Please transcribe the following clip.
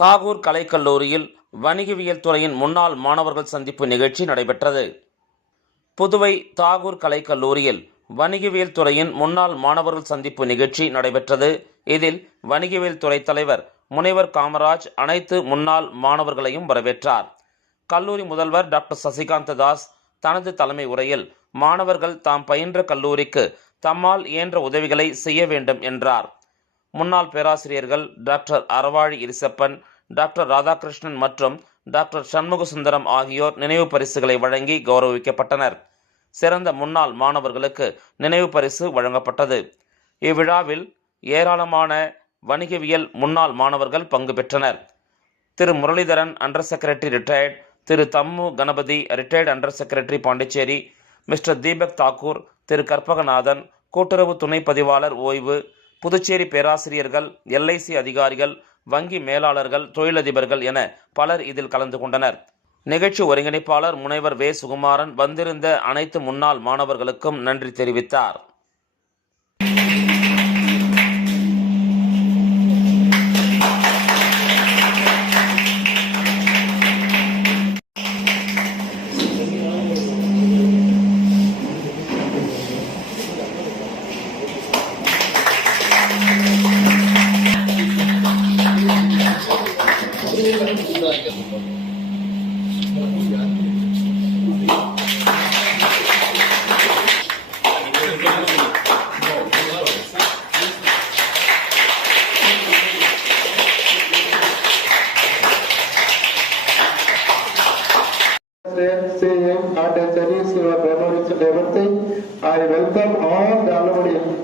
தாகூர் கலைக்கல்லூரியில் வணிகவியல் துறையின் முன்னாள் மாணவர்கள் சந்திப்பு நிகழ்ச்சி நடைபெற்றது. புதுவை தாகூர் கலைக்கல்லூரியில் வணிகவியல் துறையின் முன்னாள் மாணவர்கள் சந்திப்பு நிகழ்ச்சி நடைபெற்றது. இதில் வணிகவியல் துறை தலைவர் முனைவர் காமராஜ் அனைத்து முன்னாள் மாணவர்களையும் வரவேற்றார். கல்லூரி முதல்வர் டாக்டர் சசிகாந்த தாஸ் தனது தலைமை உரையில் மாணவர்கள் தாம் பயின்ற கல்லூரிக்கு தம்மால் இயன்ற உதவிகளை செய்ய வேண்டும் என்றார். முன்னாள் பேராசிரியர்கள் டாக்டர் அறவாழி இரிசப்பன், டாக்டர் ராதாகிருஷ்ணன் மற்றும் டாக்டர் சண்முகசுந்தரம் ஆகியோர் நினைவு பரிசுகளை வழங்கி கௌரவிக்கப்பட்டனர். சிறந்த முன்னாள் மாணவர்களுக்கு நினைவு பரிசு வழங்கப்பட்டது. இவ்விழாவில் ஏராளமான வணிகவியல் முன்னாள் மாணவர்கள் பங்கு பெற்றனர். திரு முரளிதரன், அண்டர் செக்ரட்டரி ரிட்டையர்ட், திரு Thammu Ganapathi, retired under secretary Pondicherry, mister Deepak Thakur, திரு கற்பகநாதன், கூட்டுறவு துணை பதிவாளர் ஓய்வு, புதுச்சேரி பேராசிரியர்கள், LIC அதிகாரிகள், வங்கி மேலாளர்கள், தொழிலதிபர்கள் என பலர் இதில் கலந்து கொண்டனர். நிகழ்ச்சி ஒருங்கிணைப்பாளர் முனைவர் வே. சுகுமாரன் வந்திருந்த அனைத்து முன்னாள் மாணவர்களுக்கும் நன்றி தெரிவித்தார். Saying at a Chinese everything, I welcome all the alumni